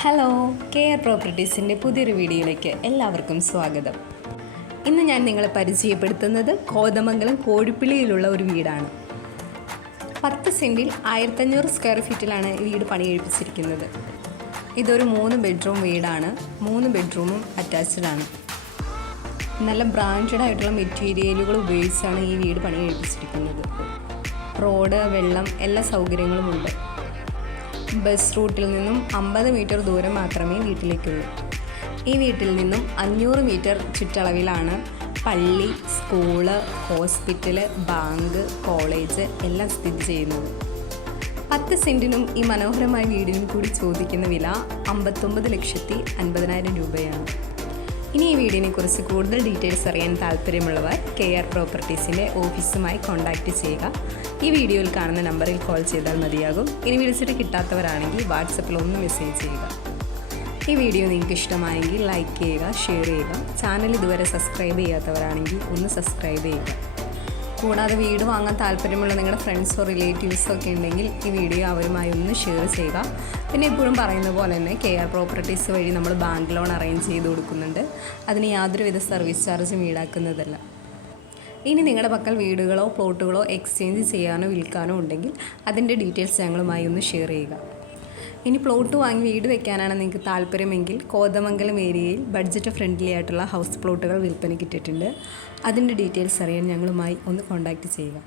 Hello, care പ്രോപ്പർട്ടീസിൻ്റെ പുതിയൊരു വീഡിയോയിലേക്ക് എല്ലാവർക്കും സ്വാഗതം. ഇന്ന് ഞാൻ നിങ്ങളെ പരിചയപ്പെടുത്തുന്നത് കോതമംഗലം കോഴിപ്പിള്ളിയിലുള്ള ഒരു വീടാണ്. 10 സെൻറ്റിൽ 1500 സ്ക്വയർ ഫീറ്റിലാണ് വീട് പണിയെഴുപ്പിച്ചിരിക്കുന്നത്. ഇതൊരു 3 ബെഡ്റൂം വീടാണ്. 3 ബെഡ്റൂമും അറ്റാച്ച്ഡ് ആണ്. നല്ല ബ്രാൻഡഡ് ആയിട്ടുള്ള മെറ്റീരിയലുകൾ ഉപയോഗിച്ചാണ് ഈ വീട് പണിയെഴുപ്പിച്ചിരിക്കുന്നത്. റോഡ്, വെള്ളം, എല്ലാ സൗകര്യങ്ങളുമുണ്ട്. ബസ് റൂട്ടിൽ നിന്നും 50 മീറ്റർ ദൂരം മാത്രമേ വീട്ടിലേക്കുള്ളൂ. ഈ വീട്ടിൽ നിന്നും 500 മീറ്റർ ചുറ്റളവിലാണ് പള്ളി, സ്കൂള്, ഹോസ്പിറ്റൽ, ബാങ്ക്, കോളേജ് എല്ലാം സ്ഥിതി ചെയ്യുന്നത്. 10 സെൻറ്റിനും ഈ മനോഹരമായ വീടിനും കൂടി ചോദിക്കുന്ന വില 59,50,000 രൂപയാണ്. ഇനി ഈ വീടിനെ കുറിച്ച് കൂടുതൽ ഡീറ്റെയിൽസ് അറിയാൻ താല്പര്യമുള്ളവർ കെയർ പ്രോപ്പർട്ടീസിൻ്റെ ഓഫീസുമായി കോൺടാക്റ്റ് ചെയ്യുക. ഈ വീഡിയോയിൽ കാണുന്ന നമ്പറിൽ കോൾ ചെയ്താൽ മതിയാകും. ഇനി വിളിച്ചിട്ട് കിട്ടാത്തവരാണെങ്കിൽ വാട്സപ്പിൽ ഒന്ന് മെസ്സേജ് ചെയ്യുക. ഈ വീഡിയോ നിങ്ങൾക്ക് ഇഷ്ടമായെങ്കിൽ ലൈക്ക് ചെയ്യുക, ഷെയർ ചെയ്യുക. ചാനൽ ഇതുവരെ സബ്സ്ക്രൈബ് ചെയ്യാത്തവരാണെങ്കിൽ ഒന്ന് സബ്സ്ക്രൈബ് ചെയ്യുക. കൂടാതെ വീട് വാങ്ങാൻ താല്പര്യമുള്ള നിങ്ങളുടെ ഫ്രണ്ട്സോ റിലേറ്റീവ്സോ ഒക്കെ ഉണ്ടെങ്കിൽ ഈ വീഡിയോ അവരുമായി ഒന്ന് ഷെയർ ചെയ്യുക. പിന്നെ എപ്പോഴും പറയുന്ന പോലെ തന്നെ കെയർ പ്രോപ്പർട്ടീസ് വഴി നമ്മൾ ബാങ്ക് ലോൺ അറേഞ്ച് ചെയ്ത് കൊടുക്കുന്നുണ്ട്. അതിന് യാതൊരുവിധ സർവീസ് ചാർജും ഈടാക്കുന്നതല്ല. ഇനി നിങ്ങളുടെ പക്കൽ വീടുകളോ പ്ലോട്ടുകളോ എക്സ്ചേഞ്ച് ചെയ്യാനോ വിൽക്കാനോ ഉണ്ടെങ്കിൽ അതിൻ്റെ ഡീറ്റെയിൽസ് ഞങ്ങളുമായി ഒന്ന് ഷെയർ ചെയ്യുക. ഇനി പ്ലോട്ട് വാങ്ങി വീട് വെക്കാനാണ് നിങ്ങൾക്ക് താല്പര്യമെങ്കിൽ കോതമംഗലം ഏരിയയിൽ ബഡ്ജറ്റ് ഫ്രണ്ട്ലി ആയിട്ടുള്ള ഹൗസ് പ്ലോട്ടുകൾ വിൽപ്പനയ്ക്ക് ഇട്ടിട്ടുണ്ട്. അതിൻ്റെ ഡീറ്റെയിൽസ് അറിയാൻ ഞങ്ങളുമായി ഒന്ന് കോൺടാക്റ്റ് ചെയ്യുക.